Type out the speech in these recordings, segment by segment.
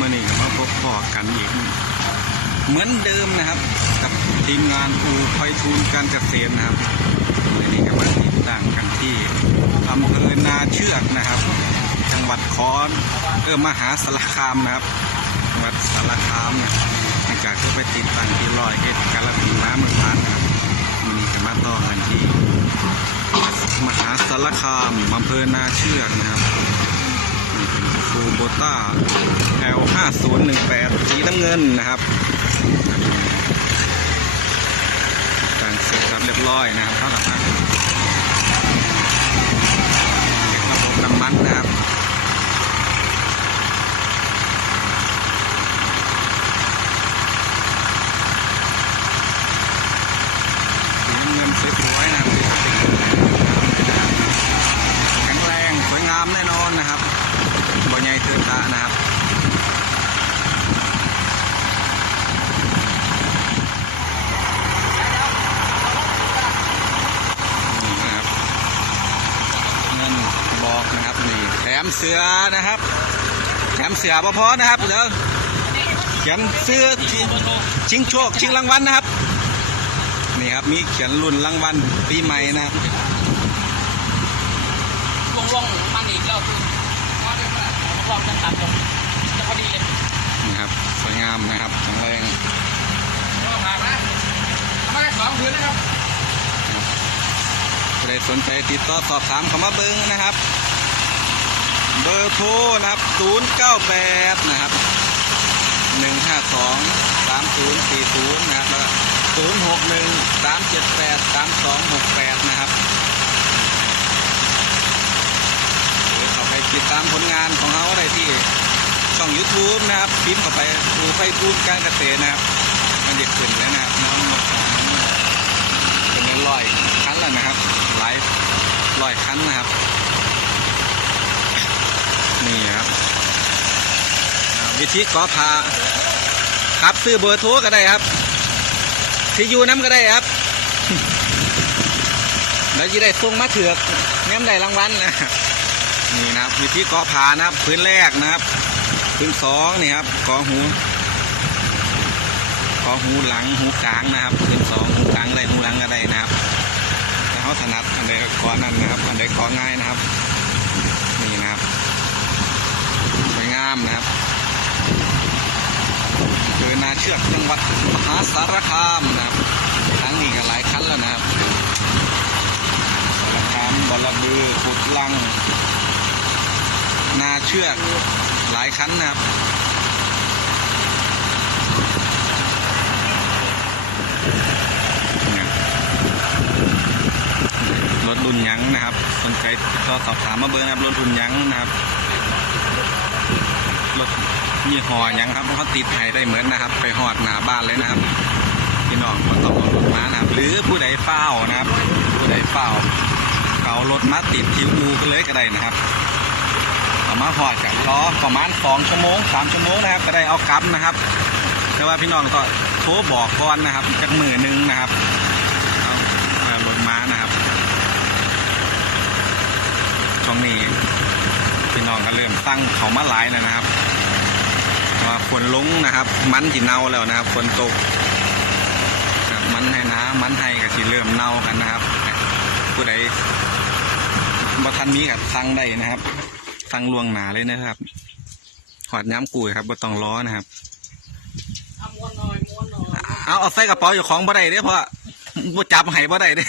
มื่อนี้มาพบพอกันอีก เหมือนเดิมนะครับ กับทีมงานอูไฟทูลการเกษตรนะครับมื่อนี้ก็มาติดตั้งกันที่อำเภอนาเชือกนะครับ จังหวัดคอนเออมหาสารคามนะครับจังหวัดสารคามเนี่ยหลังจากที่ไปติดตั้งที่ลอยเอ็ดกาลสินธุ์น้ำเมืองร้านนะครับมื่อนี้ก็มาต่อกันที่มหาสารคามอำเภอนาเชือกนะครับ ดูโบต้า L 5 0 1 8สีน้ำเงินนะครับ การเสร็จสับเรียบร้อยนะครับเข้ากับทางระบบน้ำมันนะครับ สีน้ำเงินสวยๆนะครับแข็งแรงสวยงามแน่นอนนะครับ บ่ใหญ่เกินตานะครับนี่นะครับนบอกนะครับนี่แถมเสือนะครับ แถมเสือพอๆนะครับเดี๋ยวเขียนเสื้อชิงชิงโชคชิงรางวัลนะครับ นี่ครับมีเขียนรุ่นรางวัลปีใหม่นะครับ สวยงามนะครับแข็งแรงก็ผ่านนะทำไมสองพื้นนะครับใครสนใจติดต่อสอบถามเข้ามาเบิ้งนะครับ เบอร์โทรนะครับ 098 นะครับ 152 3040 นะครับแล้วก็061 378 3268 นะครับหรือเข้าไปติดตามผลงานของเขาได้ที่ช่ อง YouTube นะครับพิมพ์เข้าไปดูไฟทูนการเกษตรนะครับ มันเด็ดขึ้นแล้วนะครับน้องนกของเป็นเงินร้อยคันแล้วนะครับหลายร้อยคันนะครับ นี่ครับวิธีกอพาครับซื้อเบอร์โทรก็ได้ครับที่อยู่น้ำก็ได้ครับแล้วจะได้ส่งมาเถือกแง้มได้รางวัลนะนี่นะครับวิธีกอผานะครับพื้นแรกนะครับ พื้นสองนี่ครับกอหูขอหูหลังหูกลางนะครับเป็นสองหูกลางได้หูหลังก็ได้นะครับแต่เขาถนัดอันใดก็ก้อนนั้นนะครับ อันใดก้อนง่ายนะครับ นี่นะครับสวยงามนะครับคือนาเชือกจังหวัดมหาสารคามนะครับครั้งนี้ก็หลายคันแล้วนะครับสารคามบอระบือขุดลัง นาเชือก หลายคันนะครับรถรุ่นยังนะครับสนใจติดต่อสอบถามมาเบอร์นะครับรถรุ่นยังนะครับรถยี่หอยังครับเขาติดให้ได้เหมือนนะครับ ไปหอดหนาบ้านเลยนะครับพี่น้องก็ต้องรถมานะครับ หรือผู้ใดเฝ้านะครับ ผู้ใดเฝ้าเอารถมาติดที่อูกันเลยก็ได้นะครับ เอามาหอดกับล้อประมาณสองชั่วโมงสามชั่วโมงนะครับ ก็ได้เอากลับนะครับ แต่ว่าพี่น้องก็โทรบอกก่อนนะครับจากมือหนึงนะครับเอาเอารถม้านะครับช่วงนี้พี่น้องก็เริ่มตั้งเขามาหลายแล้วนะครับว่าฝนลงนะครับ มันที่เน่าแล้วนะครับฝนตกมันให้น้ำมันให้ก็ที่เริ่มเน่ากันนะครับผู้ใดบ่ทันมีกับสั่งได้นะครับ สั่งล่วงหนาเลยนะครับ หอดย้ำกุยครับบ่ต้องล้อนะครับ เอาม้วนหน่อยม้วนหน่อยเอาเอาใส่กระเป๋าอยู่ของบ่ได้เด้อเพราะว่าบ่จับให้บ่ได้เด้อ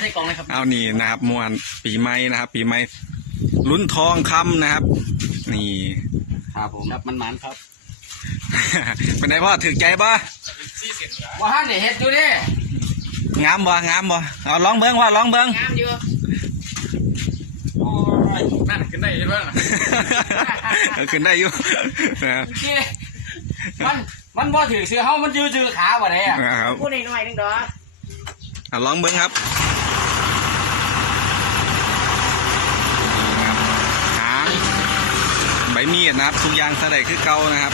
ใส่กล่องเลยครับ เอานี่นะครับมวนปีใหม่นะครับ ปีใหม่ลุ้นทองคำนะครับ นี่ครับผมครับมันมันครับเป็นไงพ่อถึกใจบ่ว่าฮันเนี่ยเฮ็ดอยู่ดิงามบ่งามบ่เอาลองเบิ้งว่าลองเบิ้งงามอยู่โอ้ยนั่นขึ้น ได้ยังไงเออขึ้นได้อยู่นะครับมันมันบ่ถือเสื้อเฮามันยืดยืดขาบ่ได้อะครับพูดหน่อยๆนึงดอกเอาลองเบิ้งครับนี่นะครับหางใบมีดนะครับทุกอย่างสะไดคือเก่านะครับ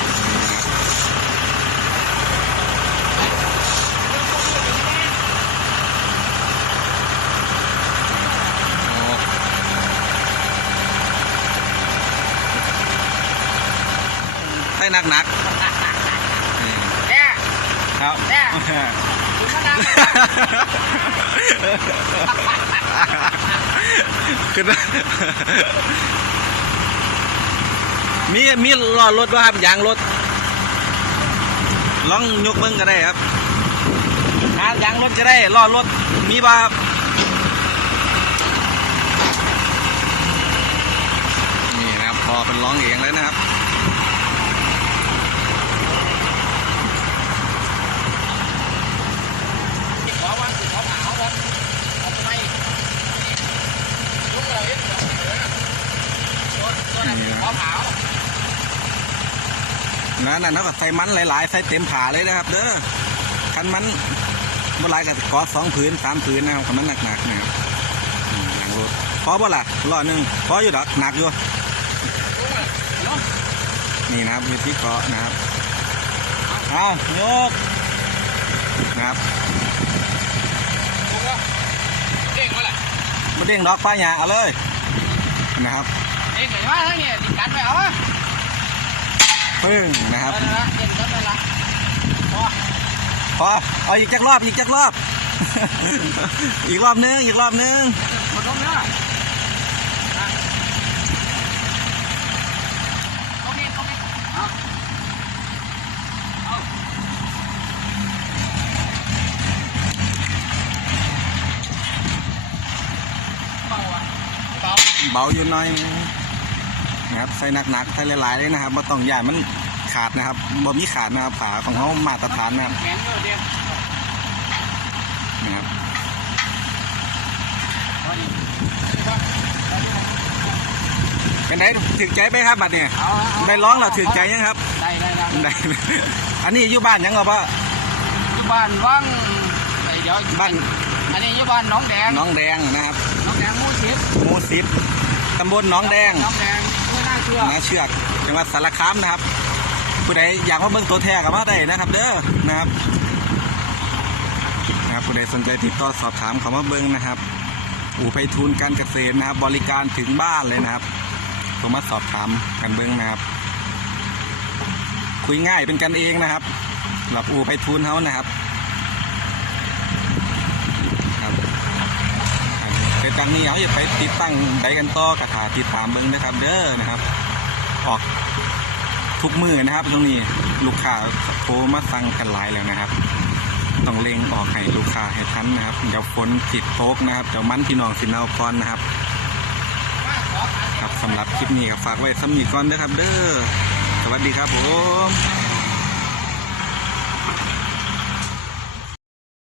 ใต้หนักๆนี่เนี่ยครับเนี่ยถึงขนาดนั้นขึ้นมีมีล้อรถว่าครับยางรถลองยกเบิ้งก็ได้ครับหายางรถก็ได้ล้อรถมีบ่ครับนี่นะครับพอเป็นร้องเองแล้วนะครับ ขอวันสิขอหาววันเอาทำไมลุกเลยตัวตัวนั้นขอหาว นั่นน่ะเขาก็ใส่มันหลายๆใส่เต็มผาเลยนะครับ เด้อคันมันเมื่อไรก็กอสองผืนสามผืนนะครับคันมันหนักๆนะครับอืมอย่างรถพอบ่ล่ะล้อหนึ่งพออยู่ดอกหนักอยู่นี่นะครับวิธีเกาะนะครับเอายกนะครับเด้งมาแหละมาเด้งดอกป้ายยางเอาเลยนะครับเด้งเลยว่าทั้งนี้ดิกันไปเอาวะ ปึ้งนะครับเออนะเด้งกันไปละพอพอเอาอีกจักรอบอีกจักรอบ อีกรอบนึงอีกรอบนึงหมดลมเนื้อตรงนี้ตรงนี้เอาเอาเบาอะเบาเบาอยู่หน่อย นึงนะครับใส่หนักๆใส่หลายๆเลยนะครับมาต้องใหญ่มันขาดนะครับบ่มีขาดนะครับขาของเขามาตรฐานนะครับแขนเยอะเดียวนะครับพอดีเป็นไงถึกใจไหมครับบัดเนี่ยเอาเอาได้ร้องแล้วถึกใจยังครับได้ได้ได้ได้อันนี้อยู่บ้านยังเหรอพ่ออยู่บ้านว่างไอ้เดี๋ยวบ้านอันนี้อยู่บ้านหน้องแดงหน้องแดงนะครับหน้องแดงหมู่สิบหมู่สิบตำบลหน้องแดงหน้องแดงเพื่อ น่าเชื่อนาเชือกจังหวัดสารคามนะครับผู้ใดอยากมาเบิ่งตัวแท้กับมาได้นะครับ เด้อนะครับนะครับผู้ใดสนใจติดต่อสอบถามเขามาเบิ่งนะครับ อู่ไปทุนการเกษตรนะครับ บริการถึงบ้านเลยนะครับโทรมาสอบถามกันเบิ่งนะครับ คุยง่ายเป็นกันเองนะครับหรับอู่ไปทุนเขานะครับ ไปตังนี้เขาจะไปติดตั้งใดกันต่อกระถาติดตามเบิ่งนะครับ เด้อนะครับ ออกทุกมือนะครับ ตรงนี้ลูกค้าโทรมาสั่งกันหลายแล้วนะครับ ต้องเล็งออกให้ลูกค้าให้ทันนะครับเดี๋ยวฝนติดโต๊กนะครับเดี๋ยวมันพี่น้องสินเอาก่อนนะครับ ครับสำหรับคลิปนี้ก็ฝากไว้สำนีก่อนนะครับ เด้อสวัสดีครับผม